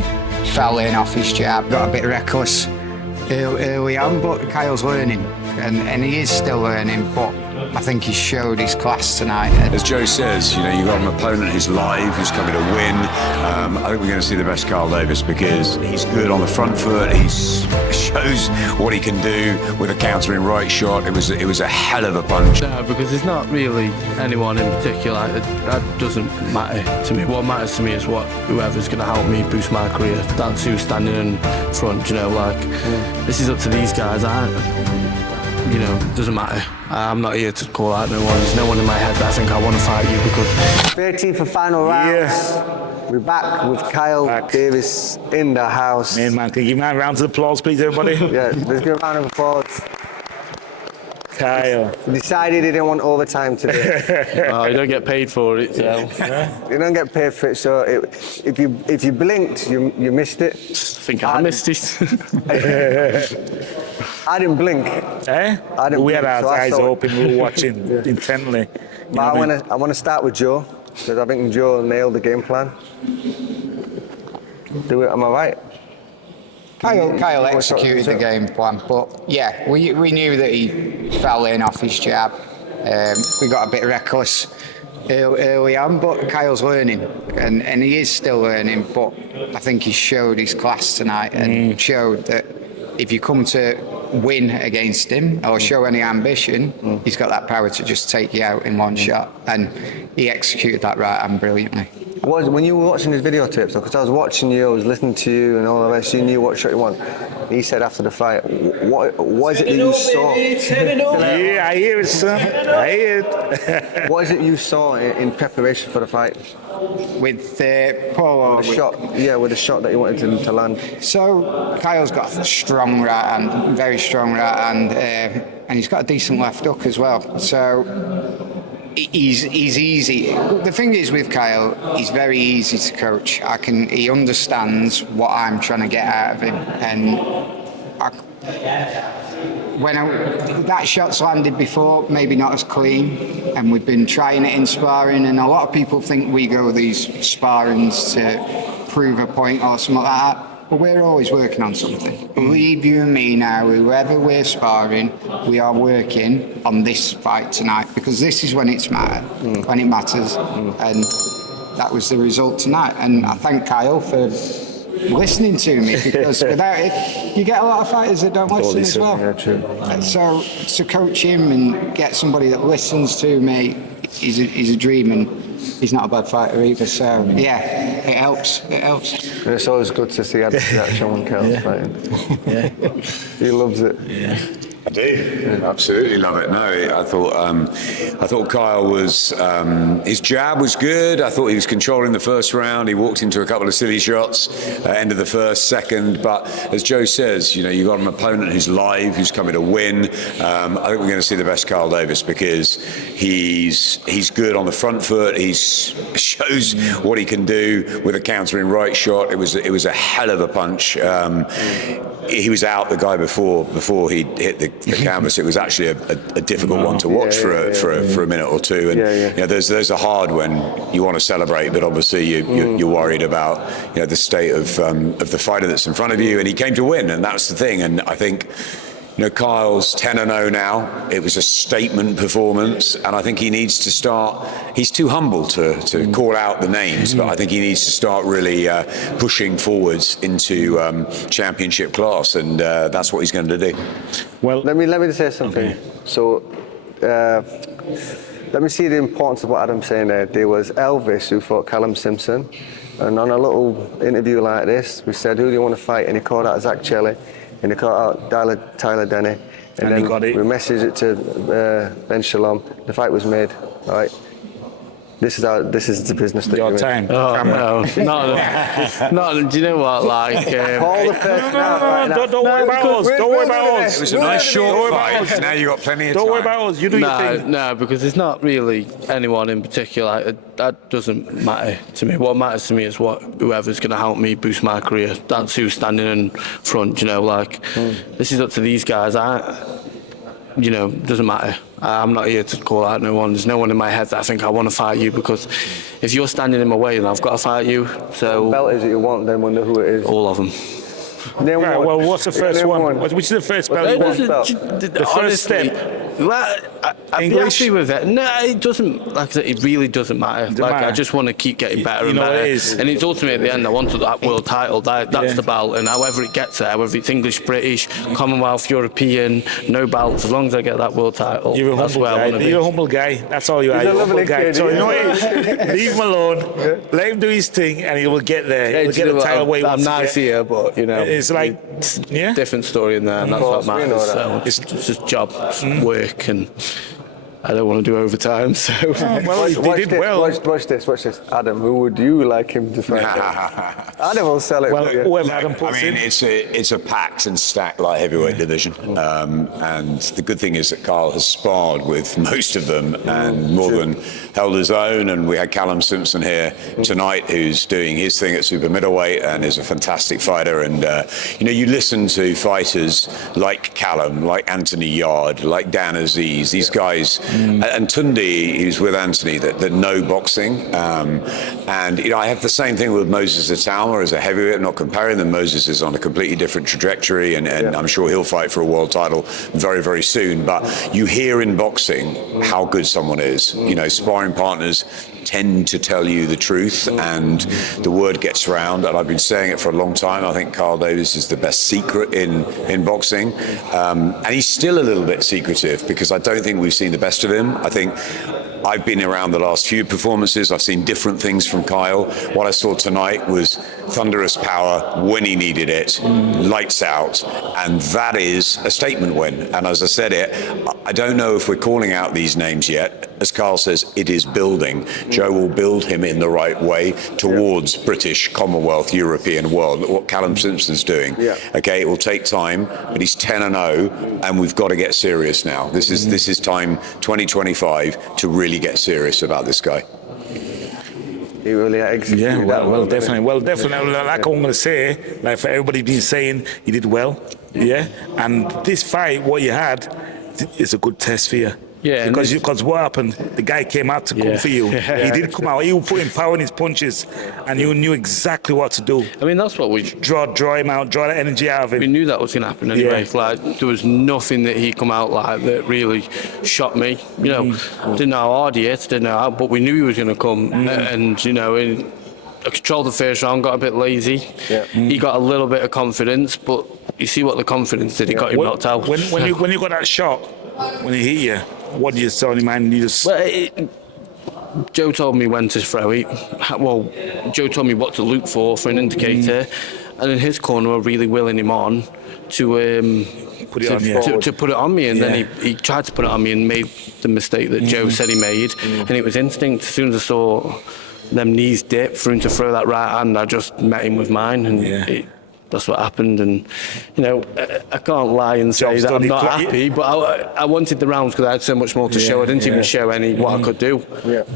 he fell in off his jab, got a bit reckless early on, but Kyle's learning, and he is still learning, but I think he showed his class tonight. As Joe says, you've got an opponent who's live, who's coming to win. I think we're going to see the best Carl Davies because he's good on the front foot. He shows what he can do with a countering right shot. It was a hell of a punch. No, because it's not really anyone in particular. That doesn't matter to me. What matters to me is whoever's going to help me boost my career. That's who's standing in front. This is up to these guys. Doesn't matter. I'm not here to call out no one. There's no one in my head that I think I want to fight you because... 13th and final round. Yeah. We're back with Kyle Davies in the house. Man, can you give me a round of applause, please, everybody? Yeah, let's give a round of applause. Kyle. He decided he didn't want overtime today. Oh, you don't get paid for it, so... You don't get paid for it, so if you blinked, you missed it. I think I missed it. I didn't blink. Eh? I didn't we blink, had our eyes open, we were watching intently. But I want to start with Joe, because I think Joe nailed the game plan. Do it, am I right? Kyle executed the game plan, but yeah, we knew that he fell in off his jab. We got a bit reckless early on, but Kyle's learning, and he is still learning, but I think he showed his class tonight and showed that if you come to win against him or show any ambition, he's got that power to just take you out in one shot, and he executed that right hand brilliantly. When you were watching his videotapes, because I was watching you, I was listening to you and all the rest, you knew what shot you want. He said after the fight, what is it that you saw? Yeah, I hear it, son. I hear it. What is it you saw in preparation for the fight? With Paul, with the shot that you wanted to land. So Kyle's got a strong right hand, very strong right hand, and he's got a decent left hook as well. So he's easy. The thing is with Kyle, he's very easy to coach. He understands what I'm trying to get out of him, and that shot's landed before, maybe not as clean, and we've been trying it in sparring, and a lot of people think we go these sparrings to prove a point or something like that. But we're always working on something. Believe you and me now, whoever we're sparring, we are working on this fight tonight, because this is when it matters. And that was the result tonight. And I thank Kyle for listening to me, because without it, you get a lot of fighters that don't listen as well. Yeah, true. So to coach him and get somebody that listens to me is a dream, and he's not a bad fighter either. So yeah, it helps. And it's always good to see Adam's reaction when Kyle's fighting. Yeah. He loves it. Yeah. I do, absolutely love it. No, I thought Kyle was, his jab was good. I thought he was controlling the first round. He walked into a couple of silly shots, end of the first, second. But as Joe says, you've got an opponent who's live, who's coming to win. I think we're going to see the best Carl Davies because he's good on the front foot. He shows what he can do with a countering right shot. It was a hell of a punch. He was out the guy before he hit the canvas. It was actually a difficult one to watch for a minute or two. And there's a hard when you want to celebrate, but obviously you're worried about the state of the fighter that's in front of you. And he came to win, and that's the thing. And I think Kyle's 10-0 now. It was a statement performance, and I think he needs to start. He's too humble to call out the names, but I think he needs to start really pushing forwards into championship class, and that's what he's going to do. Well, let me just say something. Okay. So, let me see the importance of what Adam's saying there. There was Elvis who fought Callum Simpson, and on a little interview like this, we said, "Who do you want to fight?" And he called out Zach Chelly. And they caught out Tyler Denny, and then we messaged it to Ben Shalom. The fight was made. All right. This is the business that your time. Oh, no. Do you know what? Like, call the person out. Don't worry about us. Don't worry about us. It was a nice short fight. Now you got plenty of time. Don't worry about us. You do your thing. No, because it's not really anyone in particular. That doesn't matter to me. What matters to me is whoever's going to help me boost my career. That's who's standing in front. This is up to these guys. you know, doesn't matter. I'm not here to call out no one. There's no one in my head that I think I want to fight you, because if you're standing in my way, then I've got to fight you. So belt is it you want? Then wonder who it is. all of them. Name Right, one. well, what's the first Name one? Which is the first belt you want? The first step. Well, I'd be English? happy with it. No, it doesn't. Like I said, it really doesn't matter. Matter. I just want to keep getting better and know better. it is. And it's ultimately at the end, I wanted that world title. That's the belt. And however it gets there, whether it's English, British, Commonwealth, European, no belts, as long as I get that world title, You're a that's humble where I guy. want to be. You're a humble guy. That's all you are. He's a You're a humble lovely guy. kid, So you know yeah. what? Leave him alone. Let him do his thing, and he will get there. Hey, He'll do you get know the what? title where he I'm wants to nice get. here, but you know, It's like, yeah. different story in there, and that's course, what we know matters. that. So it's just job, work, and I don't want to do overtime. So Well, he did well. Watch this. Adam, who would you like him to fight? Adam will sell it Well, for you. whoever Adam I puts mean, in. it's a packed and stacked light heavyweight division, and the good thing is that Kyle has sparred with most of them and more than held his own. And we had Callum Simpson here tonight, who's doing his thing at super middleweight and is a fantastic fighter. And you know, you listen to fighters like Callum, like Anthony Yard, like Dan Aziz, these guys, and Tundi, who's with Anthony, that know boxing. And you know, I have the same thing with Moses Atama as a heavyweight. I'm not comparing them. Moses is on a completely different trajectory, and I'm sure he'll fight for a world title very, very soon. But you hear in boxing how good someone is. You know, sparring partners tend to tell you the truth, and the word gets around. And I've been saying it for a long time. I think Carl Davies is the best secret in boxing, and he's still a little bit secretive because I don't think we've seen the best of him. I think I've been around the last few performances. I've seen different things from Kyle. What I saw tonight was thunderous power when he needed it, lights out, and that is a statement win. And as I said I don't know if we're calling out these names yet. As Carl says, it is building. Joe will build him in the right way towards British, Commonwealth, European world, what Callum Simpson's doing. Okay, it will take time, but he's 10-0, and we've got to get serious now. This is time, 2025, to really get serious about this guy. He really executed Yeah, that well, definitely. Well, definitely. Like I'm going to say, like for everybody been saying, he did well. Yeah, and this fight, what you had, is a good test for you. Yeah, because what happened? The guy came out to come for you. He did come out. He was putting power in his punches, and you knew exactly what to do. I mean, that's what we Draw him out, draw the energy out of him. We knew that was going to happen anyway. Yeah. Like, there was nothing that he come out like that really shocked me. You know, didn't know how hard he hit, didn't know how, but we knew he was going to come. And you know, I controlled the first round, got a bit lazy. He got a little bit of confidence, but you see what the confidence did. It got him knocked out. When you got that shot, when he hit you, what did you saw in your mind? You just Joe told me when to throw it. Well, Joe told me what to look for an indicator, and in his corner were really willing him on to put it on you. to put it on me, and then he tried to put it on me and made the mistake that Joe said he made, and it was instinct. As soon as I saw them knees dip for him to throw that right hand, I just met him with mine, and that's what happened. And you know, I can't lie and say that I'm not happy, but I wanted the rounds because I had so much more to show. I didn't even show any what I could do.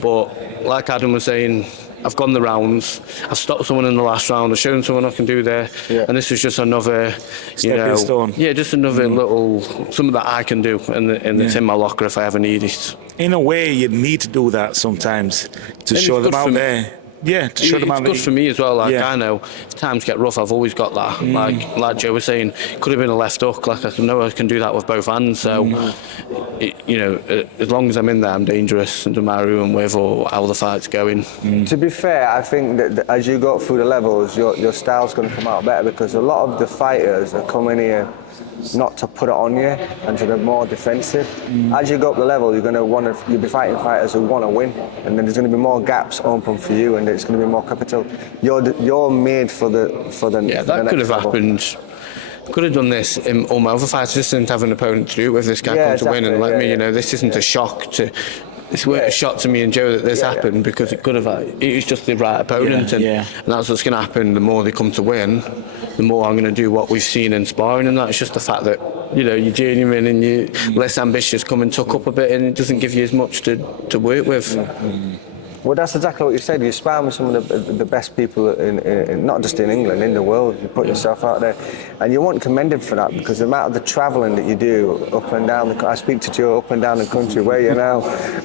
But like Adam was saying, I've gone the rounds. I've stopped someone in the last round. I've shown someone I can do there. And this is just another, stepping stone. Yeah, just another little something that I can do, and it's in my locker if I ever need it. In a way, you need to do that sometimes to And show it's them good out for me. there. Yeah, to show them out It's good for me as well. Like Yeah. I know if times get rough, I've always got that. Like Joe was saying, could have been a left hook. Like I know I can do that with both hands. So you know, as long as I'm in there, I'm dangerous. And no matter who I'm with or how the fight's going. To be fair, I think that as you go through the levels, your style's going to come out better because a lot of the fighters are coming here not to put it on you and to be more defensive. As you go up the level, you'll be fighting fighters who want to win, and then there's going to be more gaps open for you, and it's going to be more capital. You're made for the Yeah, the that next could have level. happened. Could have done this in all my other fights. Just didn't have an opponent to do it with. This guy come to win, and let me. You know, this isn't a shock to. This weren't a shock to me and Joe that this happened because it could have. It was just the right opponent, and that's what's going to happen. The more they come to win, the more I'm going to do what we've seen in sparring, and that's just the fact that you're genuine and you're less ambitious. Come and tuck up a bit, and it doesn't give you as much to work with. Well, that's exactly what you said. You spar with some of the best people, in not just in England, in the world. You put yourself out there, and you want commended for that because the amount of the travelling that you do up and down. I speak to Joe up and down the country. Where you now?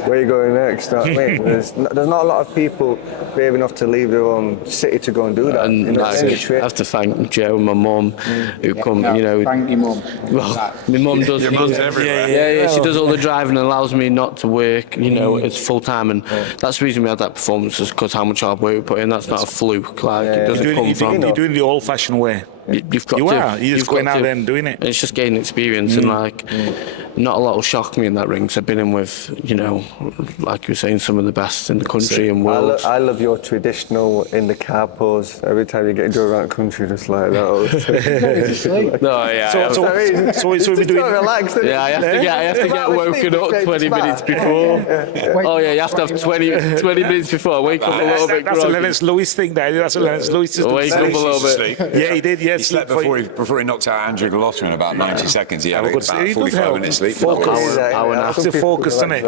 Where you going next? You know what I mean? There's not a lot of people brave enough to leave their own city to go and do that. And I have to thank Joe and my mum who come. No, you know, thank your mum. well, my mum does. Your mum's everywhere. Yeah, she does all the driving and allows me not to work. You know, it's full time, and that's the reason we had that performance is because how much hard work we put in. That's not a fluke. Like it doesn't come from. You're doing the old-fashioned way. You've got You to. are. You're just going out there and doing it. It's just gaining experience, and like, not a lot will shock me in that ring. 'Cause I've been in with, you know, like you were saying, some of the best in the country and world. I love your traditional in the car pose. Every time you get into around the country, just like that. No, yeah. So we doing. Relaxed, Yeah, I have to get woken up 20 minutes before. Oh yeah, you have to have 20 minutes before. I wake up a little bit That's a groggy. Lennox Lewis thing, there. That's a Lennox Lewis system. Wake up a little bit. Sleep. Yeah, he did. Yeah, He slept before he knocked out Andrew Galotta in about 90 seconds. He had about 45 minutes sleep. Focus. Hour and a half. It's a focus, isn't it?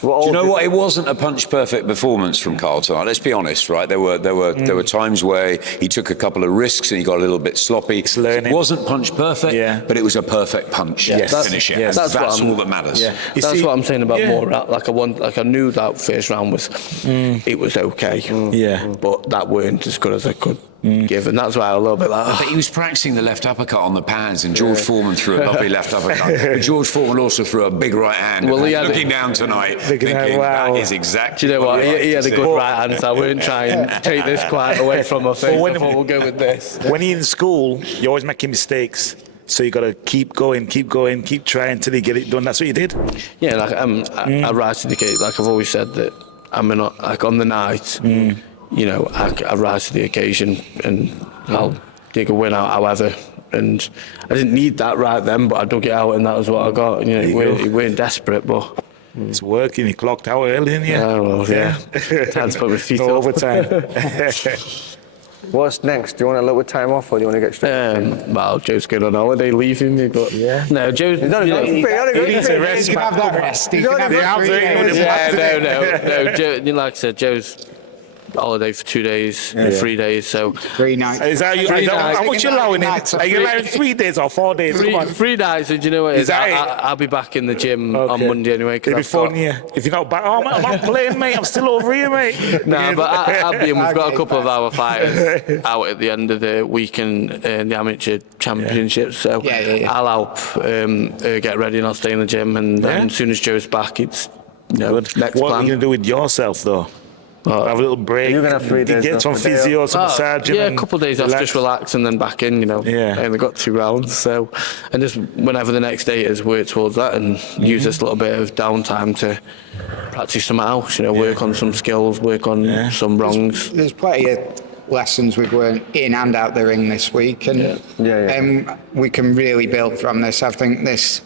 Do you know what? It wasn't a punch-perfect performance from Kyle tonight. Let's be honest, right? There were times where he took a couple of risks and he got a little bit sloppy. learning. It wasn't punch-perfect, but it was a perfect punch to finish it. Yes. That's That's what all that matters. Yeah. That's what I'm saying about more. Like I knew that first round was, it was okay. Yeah. But that weren't as good as I could give, and that's why I was a little bit like. But he was practicing the left uppercut on the pads, and George Foreman threw a lovely left uppercut. But George Foreman also threw a big right hand. Well, he and had looking down tonight, Thinking, thinking wow. that is exactly. Do you know what? we He had a like to good see. right hand, so I wouldn't try and take this quite away from my face. I thought we'll go with this. When you're in school, you're always making mistakes. So you got to keep going, keep trying until you get it done. That's what you did. Yeah, like I rise to the occasion. Like I've always said that like on the night, you know, I rise to the occasion and I'll dig a win out. However, and I didn't need that right then, but I dug it out and that was what I got. You know, we weren't desperate, but. It's working. You clocked out early, didn't you? Yeah. Time to put my feet No up. overtime. What's next? Do you want a little time off, or do you want to get straight? Well, Joe's going on holiday, leaving me, but no, Joe's. He's only got He needs a rest. You can have that rest. You can have Yeah, that 3 days. No. Joe, you know, like I said, Joe's holiday for 2 days, 3 days, so 3 nights. Is that Three how nights. much you allowing him? Nights. Are you allowing 3 days or 4 days? Come on. 3 nights. And do you know what it is? that it? I'll be back in the gym Okay. on Monday anyway. It'll be Because I've fun, yeah. If you're not back, I'm not playing, mate. I'm still over here, mate. Nah, but I'll be in. We've got a couple of our fighters out at the end of the week in the amateur championships, so I'll help get ready and I'll stay in the gym. And then as soon as Joe's back, it's next What plan. are you going to do with yourself, though? Have a little break. You're gonna have 3 days Get off some a day physio, some massage. Yeah, a couple of days off, just relax and then back in, you know. Yeah. I only got 2 rounds, so and just whenever the next day is, work towards that and use this little bit of downtime to practice something else, you know, work on some skills, work on some wrongs. There's plenty of lessons we've learned in and out the ring this week, and we can really build from this. I think this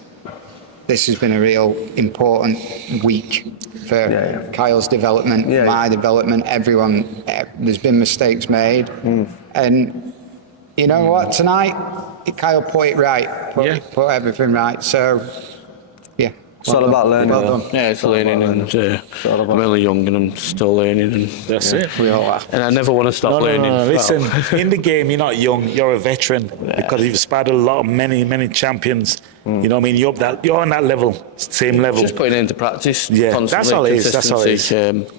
has been a real important week for Kyle's development, my development, everyone. There's been mistakes made, and you know what? Tonight, Kyle put it right, put everything right. So, yeah. It's all about learning. Well done. Yeah, it's learning, and I'm really young and I'm still learning, and That's it. We all are. and I never want to stop learning. No, as well. listen, in the game, you're not young, you're a veteran because you've sparred a lot of many champions. You know what I mean? You're on that level, same level. Just putting it into practice. Yeah, constantly, that's all it is, that's all it is. consistency,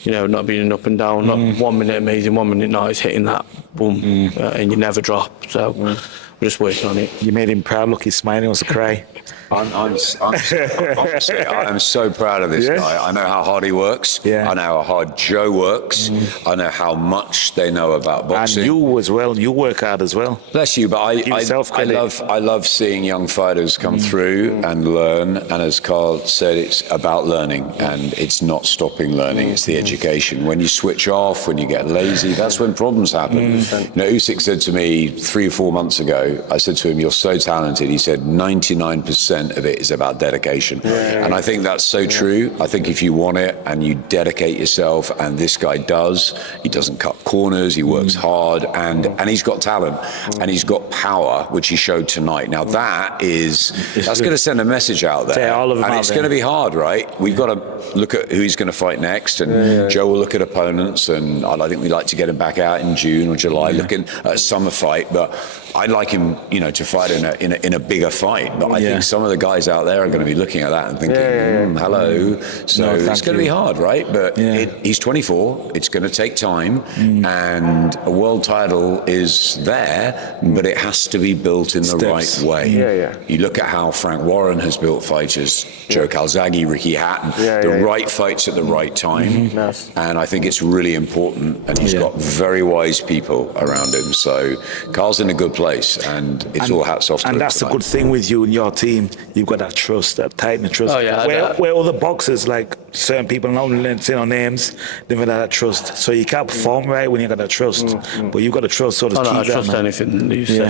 you know, not being up and down, not 1 minute amazing, 1 minute not, it's hitting that boom, and you never drop. So we're just working on it. You made him proud. Look, he's smiling, he wants to cry. Honestly, I'm so proud of this guy. I know how hard he works. Yeah. I know how hard Joe works. I know how much they know about boxing. And you as well. You work hard as well. Bless you, but yourself I credit. love seeing young fighters come through and learn. And as Carl said, it's about learning, and it's not stopping learning. It's the education. When you switch off, when you get lazy, that's when problems happen. You know, Usyk said to me 3 or 4 months ago, I said to him, "You're so talented." He said, "99% of it is about dedication." And I think that's so true. I think if you want it and you dedicate yourself, and this guy does, he doesn't cut corners, he works hard, and he's got talent, and he's got power, which he showed tonight. Now that's going to send a message out there, Yeah, all of them and out it's there. going to be hard, right? We've got to look at who he's going to fight next, and Joe will look at opponents, and I think we'd like to get him back out in June or July, looking at a summer fight. But I'd like him, to fight in a bigger fight. But I think some of the guys out there are going to be looking at that and thinking, hello. So it's going to be hard, right? But he's 24. It's going to take time, and a world title is there, but it has to be built in the right way. You look at how Frank Warren has built fighters, Joe Calzaghe, Ricky Hatton, the right fights at the right time. And I think it's really important, and he's got very wise people around him. So Carl's in a good place, and it's all hats off to him. And that's the tonight. good thing with you and your team. You've got that trust, that tight trust. Oh, yeah, Where other boxers, like certain people, not only say no names, they've got that trust. So you can't perform right when you got that trust. But you've got to trust, so to keep I that, trust man. anything that you say,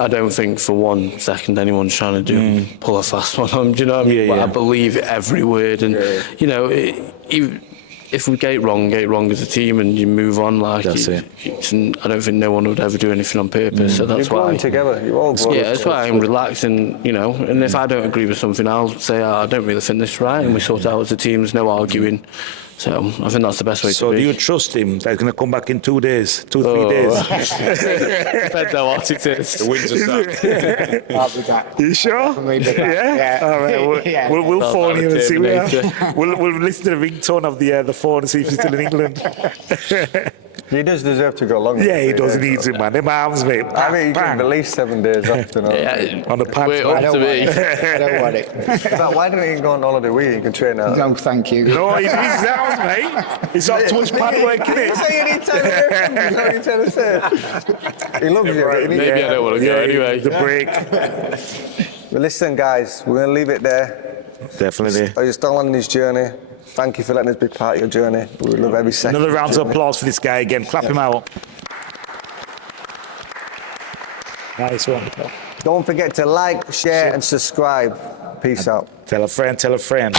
I don't think for 1 second anyone's trying to pull a fast one on. Do you know what I mean? But I believe every word, and if we get it wrong as a team, and you move on. That's it. I don't think no one would ever do anything on purpose. So that's You're why. growing together. You all grow. That's why I'm relaxing. And if I don't agree with something, I'll say I don't really think this is right, and we sort it out as a team. There's no arguing. So I think that's the best way So to be. do you trust him that he's going to come back in 2 days, 3 days? Depends how hot it is. The winds are stuck. I'll be back. You sure? Definitely be back. Yeah? All right. We'll That's phone not you a and see where Terminator. we'll listen to the ringtone of the phone and see if he's still in England. He does deserve to go longer. Yeah, he does. He needs it, man. Them arms, mate. I mean, you Bang, give him at least 7 days off tonight. Yeah, on the pants. we're man. up to me. I don't want it. But why don't you go on holiday with you? You can train out. No, thank you. No, he needs his arms, mate. It's not too much pad work, innit? So you need time to That's what you're trying to say. He loves you. But you need Maybe I don't want to go anyway. The break. But listen, guys, we're going to leave it there. Definitely. Are you still on this journey? Thank you for letting us be part of your journey. We love every second. Another round your of journey. applause for this guy again. Clap him out. Nice one. Don't forget to like, share, and subscribe. Peace out. Tell a friend, tell a friend.